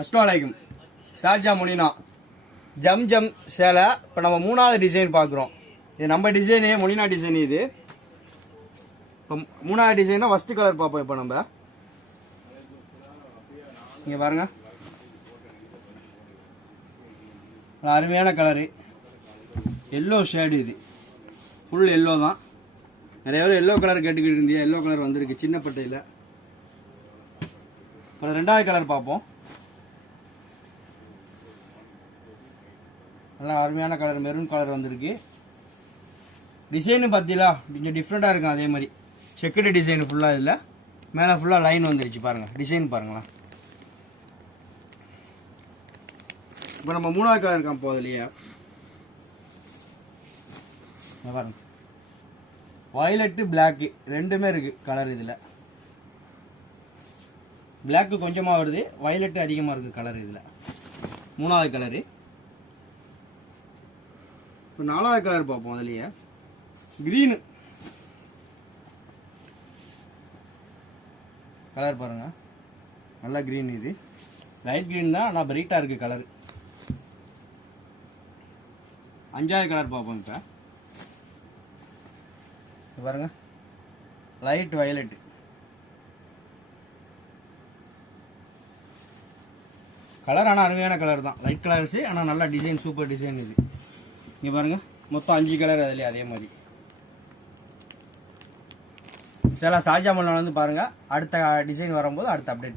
அஸ்ஸலாமு ஷார்ஜா மொலினா ஜம் ஜம் சேலை. இப்போ நம்ம மூணாவது டிசைன் பார்க்குறோம். இது நம்ம டிசைனு, மொலினா டிசைன். இது இப்போ மூணாவது டிசைனா ஃபர்ஸ்ட் கலர் பார்ப்போம். இப்போ நம்ம இங்கே பாருங்க, அருமையான கலரு, எல்லோ ஷேடு. இது ஃபுல் எல்லோ தான். நிறைய பேர் எல்லோ கலர் கேட்டுக்கிட்டு இருந்தீங்க. எல்லோ கலர் வந்திருக்கு சின்ன பட்டையில். அப்புறம் ரெண்டாவது கலர் பார்ப்போம். நல்லா அருமையான கலர், மெரூன் கலர் வந்திருக்கு. டிசைனு பார்த்தீங்களா, கொஞ்சம் டிஃப்ரெண்ட்டாக இருக்கும். அதே மாதிரி செக்குடு டிசைன் ஃபுல்லாக. இதில் மேலே ஃபுல்லாக லைன் வந்துருச்சு பாருங்கள். டிசைன் பாருங்களா. இப்போ நம்ம மூணாவது கலர் இருக்கான் போதிலையே பாருங்க, வயலட்டு பிளாக்கு ரெண்டுமே இருக்கு கலர். இதில் பிளாக்கு கொஞ்சமாக வருது, வயலட்டு அதிகமாக இருக்கு கலர். இதில் மூணாவது கலரு. இப்போ நாலாவது கலர் பார்ப்போம். அதுலேயே கிரீனு கலர் பாருங்க, நல்லா கிரீன். இது லைட் கிரீன் தான், ஆனால் பிரைட்டாக இருக்கு கலர். அஞ்சாவது கலர் பார்ப்போம். இப்போ பாருங்க, லைட் வயலட். கலர் ஆனால் அருமையான கலர் தான், லைட் கலர்ஸு. ஆனால் நல்லா டிசைன், சூப்பர் டிசைன். இது இங்கே பாருங்க, மொத்தம் 5 கலர் அதுலேயே. அதே மாதிரி சில ஷார்ஜா மொலினா வந்து பாருங்க. அடுத்த டிசைன் வரும்போது அடுத்த அப்டேட் பண்ணுங்க.